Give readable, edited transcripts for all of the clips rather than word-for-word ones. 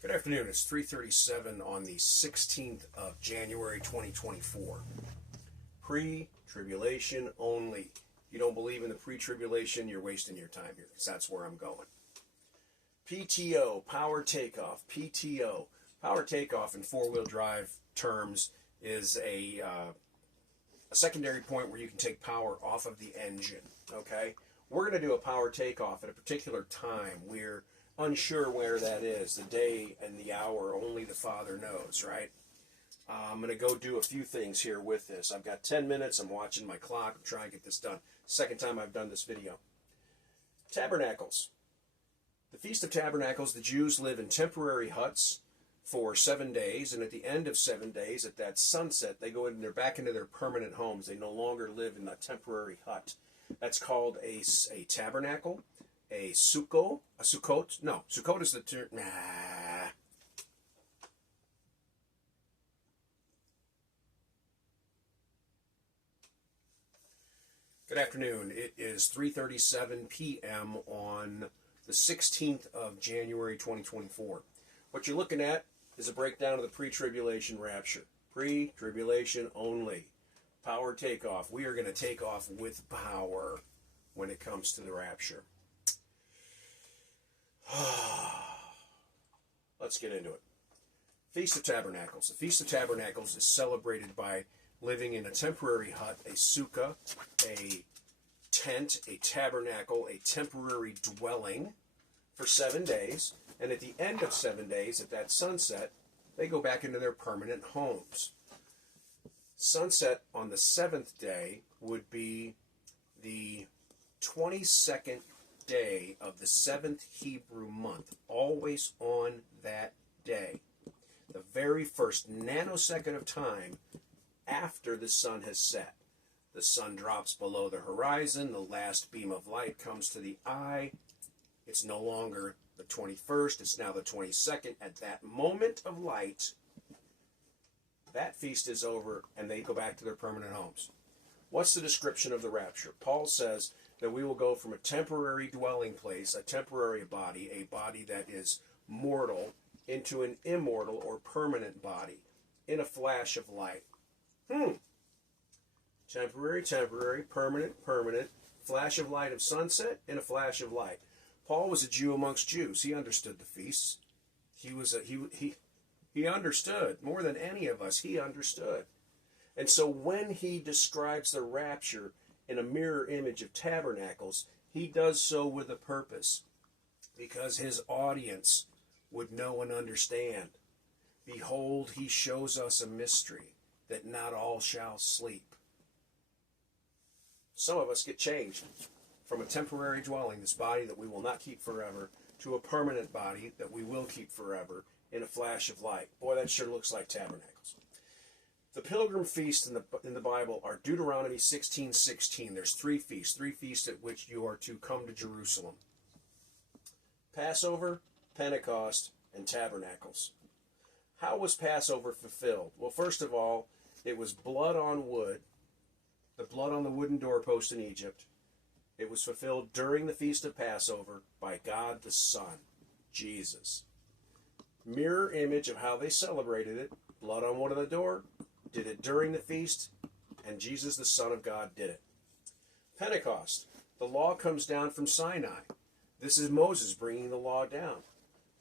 Good afternoon. It's 3:37 on the 16th of January 2024. Pre-tribulation only. If you don't believe in the pre-tribulation, you're wasting your time here, because that's where I'm going. PTO, power takeoff. PTO, power takeoff in four-wheel drive terms is a secondary point where you can take power off of the engine, okay? We're going to do a power takeoff at a particular time. We're unsure where that is, the day and the hour, only the Father knows, right? I'm going to go do a few things here with this. I've got 10 minutes. I'm watching my clock. I'm trying to get this done. Second time I've done this video. Tabernacles. The Feast of Tabernacles, the Jews live in temporary huts for 7 days, and at the end of 7 days, at that sunset, they go in and they're back into their permanent homes. They no longer live in a temporary hut. That's called a tabernacle, a sukkot, no, sukkot is the term, Good afternoon. It is 3:37 p.m. on the 16th of January 2024. What you're looking at is a breakdown of the pre-tribulation rapture. Pre-tribulation only. Power takeoff. We are going to take off with power when it comes to the rapture. Let's get into it. Feast of Tabernacles. The Feast of Tabernacles is celebrated by living in a temporary hut, a sukkah, a tent, a tabernacle, a temporary dwelling for 7 days. And at the end of 7 days, at that sunset, they go back into their permanent homes. Sunset on the 7th day would be the 22nd day of the 7th Hebrew month, always on that day. The very first nanosecond of time after the sun has set. The sun drops below the horizon, the last beam of light comes to the eye. It's no longer the 21st, it's now the 22nd. At that moment of light, that feast is over and they go back to their permanent homes. What's the description of the rapture? Paul says that we will go from a temporary dwelling place, a temporary body, a body that is mortal, into an immortal or permanent body in a flash of light. Temporary, permanent, flash of light of sunset in a flash of light. Paul was a Jew amongst Jews. He understood the feasts. He understood more than any of us. He understood. And so when he describes the rapture in a mirror image of tabernacles, he does so with a purpose, because his audience would know and understand. Behold, he shows us a mystery, that not all shall sleep. Some of us get changed from a temporary dwelling, this body that we will not keep forever, to a permanent body that we will keep forever in a flash of light. Boy, that sure looks like tabernacles. The pilgrim feasts in the Bible are Deuteronomy 16:16. There's three feasts at which you are to come to Jerusalem. Passover, Pentecost, and Tabernacles. How was Passover fulfilled? Well, first of all, it was blood on wood, the blood on the wooden doorpost in Egypt. It was fulfilled during the Feast of Passover by God the Son, Jesus. Mirror image of how they celebrated it. Blood on wood of the door, did it during the feast, and Jesus the Son of God did it. Pentecost. The law comes down from Sinai. This is Moses bringing the law down.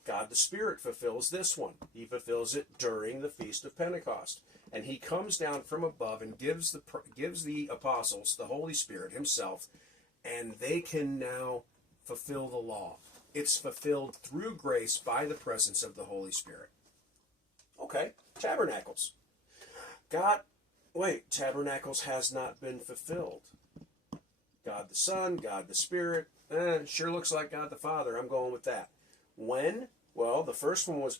God the Spirit fulfills this one. He fulfills it during the Feast of Pentecost. And he comes down from above and gives the apostles, the Holy Spirit himself, and they can now fulfill the law. It's fulfilled through grace by the presence of the Holy Spirit. Okay, tabernacles. Tabernacles has not been fulfilled. God the Son, God the Spirit, sure looks like God the Father. I'm going with that. When? Well, the first one was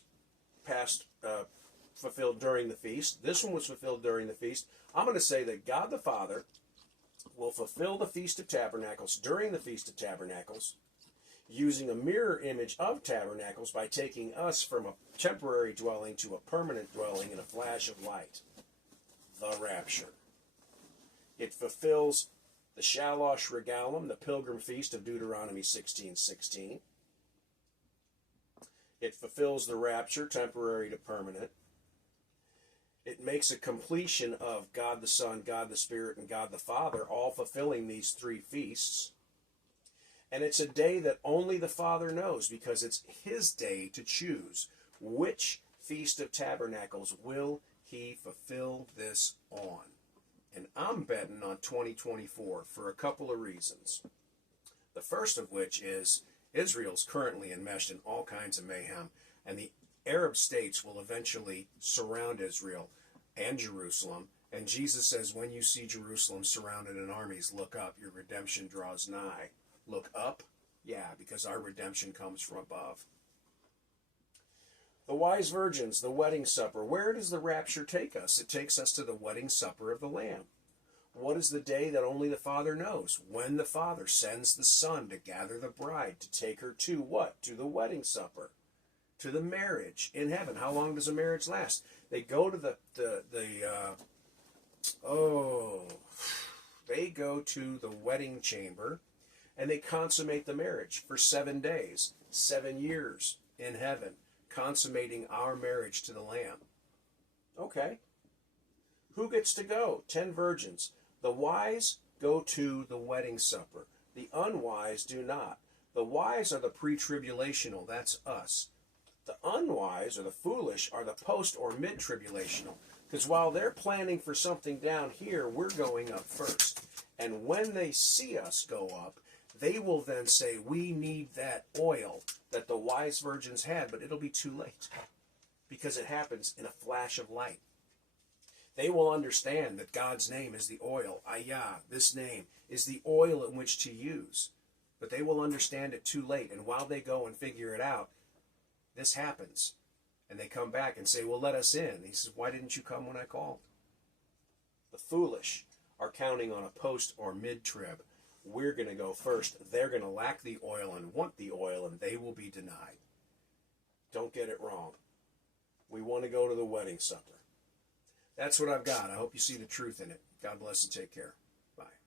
fulfilled during the feast. This one was fulfilled during the feast. I'm going to say that God the Father will fulfill the Feast of Tabernacles during the Feast of Tabernacles, using a mirror image of tabernacles by taking us from a temporary dwelling to a permanent dwelling in a flash of light. The rapture. It fulfills the Shalosh Regalim, the pilgrim feast of Deuteronomy 16:16. It fulfills the rapture, temporary to permanent. It makes a completion of God the Son, God the Spirit, and God the Father, all fulfilling these three feasts. And it's a day that only the Father knows, because it's his day to choose which Feast of Tabernacles will he fulfill this on. And I'm betting on 2024 for a couple of reasons. The first of which is Israel's currently enmeshed in all kinds of mayhem, and the Arab states will eventually surround Israel and Jerusalem. And Jesus says, when you see Jerusalem surrounded in armies, look up, your redemption draws nigh. Look up? Yeah, because our redemption comes from above. The wise virgins, the wedding supper. Where does the rapture take us? It takes us to the wedding supper of the Lamb. What is the day that only the Father knows? When the Father sends the Son to gather the bride, to take her to what? To the wedding supper, to the marriage in heaven. How long does a marriage last? They go to they go to the wedding chamber, and they consummate the marriage for 7 days, 7 years in heaven, consummating our marriage to the Lamb. Okay. Who gets to go? 10 virgins. The wise go to the wedding supper. The unwise do not. The wise are the pre-tribulational, that's us. The unwise, or the foolish, are the post or mid-tribulational. Because while they're planning for something down here, we're going up first. And when they see us go up, they will then say, we need that oil that the wise virgins had, but it'll be too late. Because it happens in a flash of light. They will understand that God's name is the oil. HAYAH, this name, is the oil in which to use. But they will understand it too late. And while they go and figure it out, this happens. And they come back and say, well, let us in. He says, why didn't you come when I called? The foolish are counting on a post or mid-trib. We're going to go first. They're going to lack the oil and want the oil, and they will be denied. Don't get it wrong. We want to go to the wedding supper. That's what I've got. I hope you see the truth in it. God bless and take care.